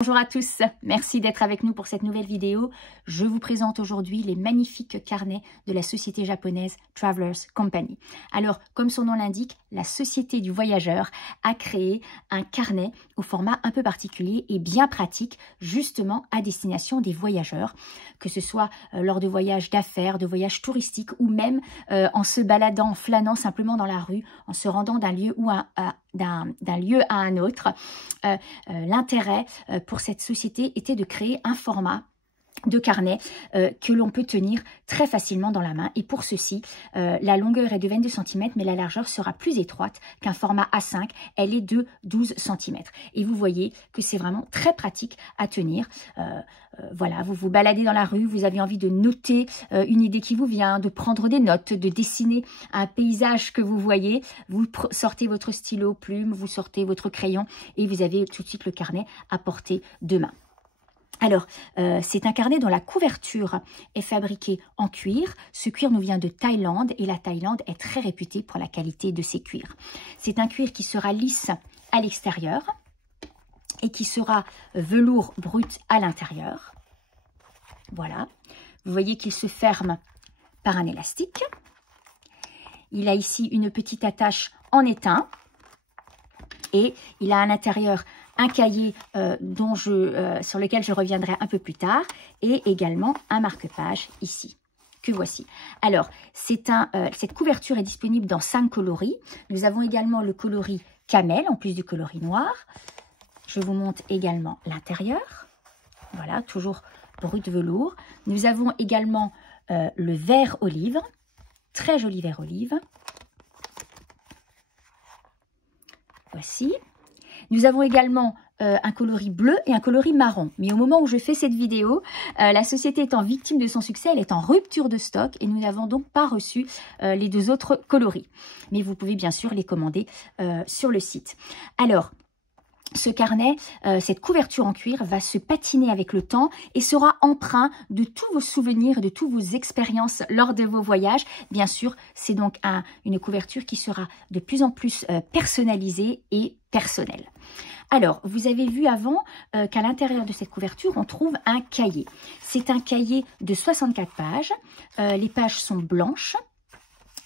Bonjour à tous, merci d'être avec nous pour cette nouvelle vidéo. Je vous présente aujourd'hui les magnifiques carnets de la société japonaise Travelers Company. Alors, comme son nom l'indique, la société du voyageur a créé un carnet au format un peu particulier et bien pratique, justement à destination des voyageurs, que ce soit lors de voyages d'affaires, de voyages touristiques ou même en se baladant, en flânant simplement dans la rue, en se rendant d'un lieu ou d'un lieu à un autre. L'intérêt pour cette société était de créer un format de carnet que l'on peut tenir très facilement dans la main. Et pour ceci, la longueur est de 22 cm, mais la largeur sera plus étroite qu'un format A5. Elle est de 12 cm. Et vous voyez que c'est vraiment très pratique à tenir. Voilà, vous vous baladez dans la rue, vous avez envie de noter une idée qui vous vient, de prendre des notes, de dessiner un paysage que vous voyez. Vous sortez votre stylo, plume, vous sortez votre crayon et vous avez tout de suite le carnet à portée de main. Alors, c'est un carnet dont la couverture est fabriquée en cuir. Ce cuir nous vient de Thaïlande et la Thaïlande est très réputée pour la qualité de ses cuirs. C'est un cuir qui sera lisse à l'extérieur et qui sera velours brut à l'intérieur. Voilà. Vous voyez qu'il se ferme par un élastique. Il a ici une petite attache en étain et il a à l'intérieur un cahier sur lequel je reviendrai un peu plus tard et également un marque-page ici, que voici. Alors, cette couverture est disponible dans 5 coloris. Nous avons également le coloris camel en plus du coloris noir. Je vous montre également l'intérieur. Voilà, toujours brut velours. Nous avons également le vert olive, très joli vert olive. Voici. Nous avons également un coloris bleu et un coloris marron. Mais au moment où je fais cette vidéo, la société étant victime de son succès, elle est en rupture de stock et nous n'avons donc pas reçu les 2 autres coloris. Mais vous pouvez bien sûr les commander sur le site. Alors, ce carnet, cette couverture en cuir va se patiner avec le temps et sera empreint de tous vos souvenirs, de toutes vos expériences lors de vos voyages. Bien sûr, c'est donc une couverture qui sera de plus en plus personnalisée et personnelle. Alors, vous avez vu avant qu'à l'intérieur de cette couverture, on trouve un cahier. C'est un cahier de 64 pages. Les pages sont blanches.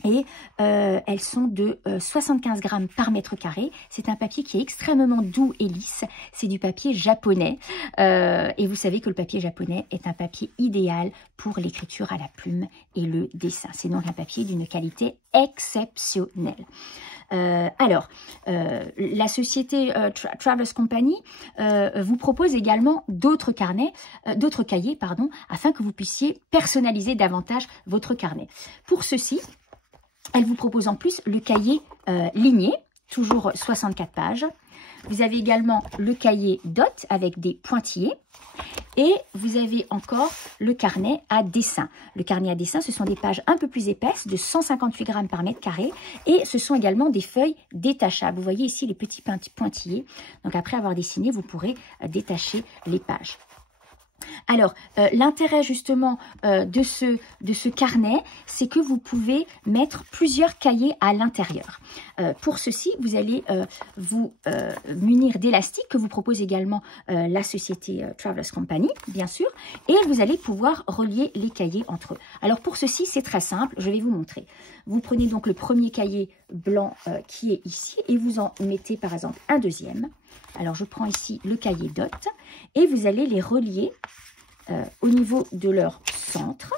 Et elles sont de 75 grammes par mètre carré. C'est un papier qui est extrêmement doux et lisse. C'est du papier japonais. Et vous savez que le papier japonais est un papier idéal pour l'écriture à la plume et le dessin. C'est donc un papier d'une qualité exceptionnelle. La société Travelers Company vous propose également d'autres cahiers, afin que vous puissiez personnaliser davantage votre carnet. Pour ceci, elle vous propose en plus le cahier ligné, toujours 64 pages. Vous avez également le cahier dot avec des pointillés. Et vous avez encore le carnet à dessin. Le carnet à dessin, ce sont des pages un peu plus épaisses, de 158 grammes par mètre carré. Et ce sont également des feuilles détachables. Vous voyez ici les petits pointillés. Donc après avoir dessiné, vous pourrez détacher les pages. Alors, l'intérêt justement de ce carnet, c'est que vous pouvez mettre plusieurs cahiers à l'intérieur. Pour ceci, vous allez vous munir d'élastiques que vous propose également la société Travelers Company, bien sûr, et vous allez pouvoir relier les cahiers entre eux. Alors, pour ceci, c'est très simple, je vais vous montrer. Vous prenez donc le premier cahier blanc qui est ici et vous en mettez par exemple un deuxième. Alors, je prends ici le cahier dot et vous allez les relier au niveau de leur centre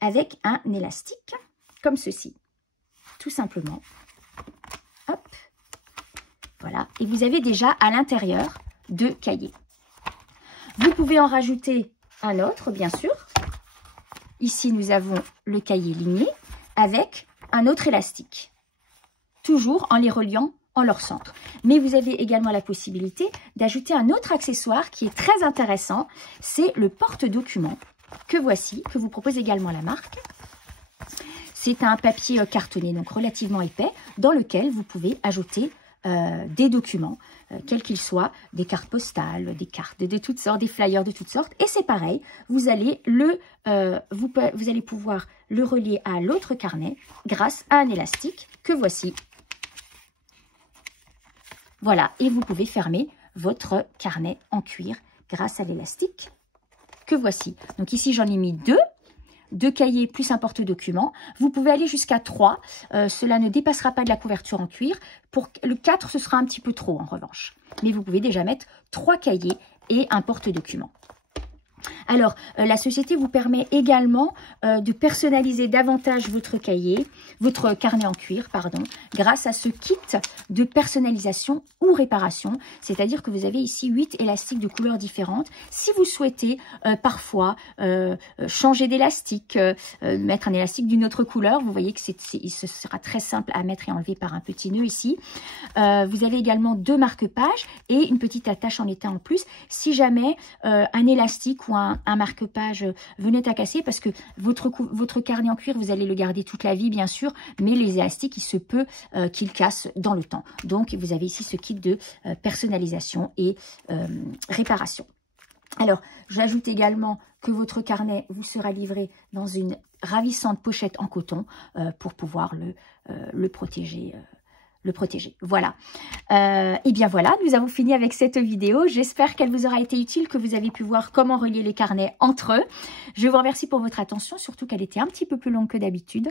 avec un élastique comme ceci. Tout simplement. Hop. Voilà. Et vous avez déjà à l'intérieur 2 cahiers. Vous pouvez en rajouter un autre, bien sûr. Ici, nous avons le cahier ligné avec un autre élastique. Toujours en les reliant en leur centre. Mais vous avez également la possibilité d'ajouter un autre accessoire qui est très intéressant, c'est le porte-document que voici, que vous propose également la marque. C'est un papier cartonné, donc relativement épais, dans lequel vous pouvez ajouter des documents, quels qu'ils soient, des cartes postales, des cartes de toutes sortes, des flyers de toutes sortes. Et c'est pareil, vous allez pouvoir le relier à l'autre carnet grâce à un élastique que voici. Voilà, et vous pouvez fermer votre carnet en cuir grâce à l'élastique que voici. Donc ici, j'en ai mis 2 cahiers plus un porte-document. Vous pouvez aller jusqu'à 3. Cela ne dépassera pas de la couverture en cuir. Pour le 4, ce sera un petit peu trop en revanche. Mais vous pouvez déjà mettre 3 cahiers et un porte-document. Alors, la société vous permet également de personnaliser davantage votre carnet en cuir, pardon, grâce à ce kit de personnalisation ou réparation. C'est-à-dire que vous avez ici 8 élastiques de couleurs différentes. Si vous souhaitez parfois changer d'élastique, mettre un élastique d'une autre couleur, vous voyez que ce sera très simple à mettre et enlever par un petit nœud ici. Vous avez également 2 marque-pages et une petite attache en étain en plus. Si jamais un élastique ou un marque-page venait à casser, parce que votre carnet en cuir, vous allez le garder toute la vie, bien sûr, mais les élastiques, il se peut qu'ils cassent dans le temps. Donc, vous avez ici ce kit de personnalisation et réparation. Alors, j'ajoute également que votre carnet vous sera livré dans une ravissante pochette en coton pour pouvoir le protéger. Voilà. Et bien voilà, nous avons fini avec cette vidéo. J'espère qu'elle vous aura été utile, que vous avez pu voir comment relier les carnets entre eux. Je vous remercie pour votre attention, surtout qu'elle était un petit peu plus longue que d'habitude.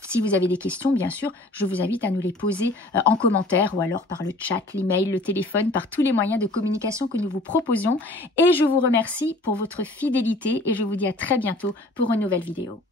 Si vous avez des questions, bien sûr, je vous invite à nous les poser en commentaire ou alors par le chat, l'email, le téléphone, par tous les moyens de communication que nous vous proposions. Et je vous remercie pour votre fidélité et je vous dis à très bientôt pour une nouvelle vidéo.